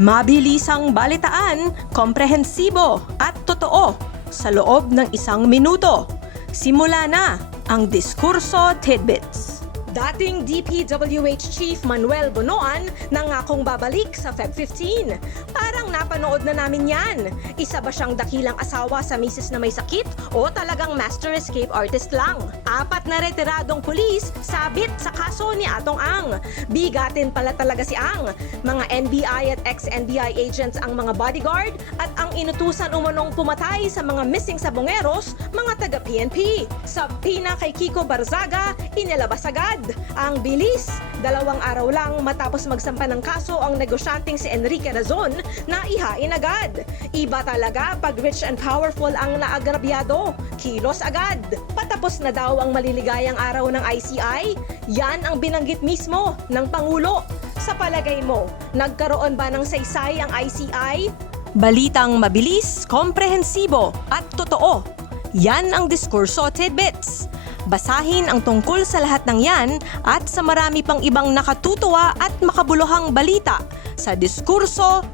Mabilisang balitaan, komprehensibo at totoo sa loob ng 1 minuto. Simula na ang Diskurso Tidbits. Dating DPWH Chief Manuel Bonoan nangakong babalik sa Feb 15. Parang napanood na namin yan. Isa ba siyang dakilang asawa sa misis na may sakit o talagang master escape artist lang? 4 na retiradong pulis sabit sa kaso ni Atong Ang. Bigatin pala talaga si Ang. Mga NBI at ex-NBI agents ang mga bodyguard at ang inutusan umunong pumatay sa mga missing sabongeros, mga taga-PNP. Sa pina kay Kiko Barzaga, inilabas agad. Ang bilis, 2 araw lang matapos magsampa ng kaso ang negosyanteng si Enrique Razon na ihain agad. Iba talaga pag rich and powerful ang naagrabyado. Kilos agad. Patapos na daw ang maliligayang araw ng ICI? Yan ang binanggit mismo ng Pangulo. Sa palagay mo, nagkaroon ba ng saysay ang ICI? Balitang mabilis, komprehensibo at totoo. Yan ang Diskurso Tidbits. Basahin ang tungkol sa lahat ng yan at sa marami pang ibang nakatutuwa at makabuluhang balita sa diskurso.ph.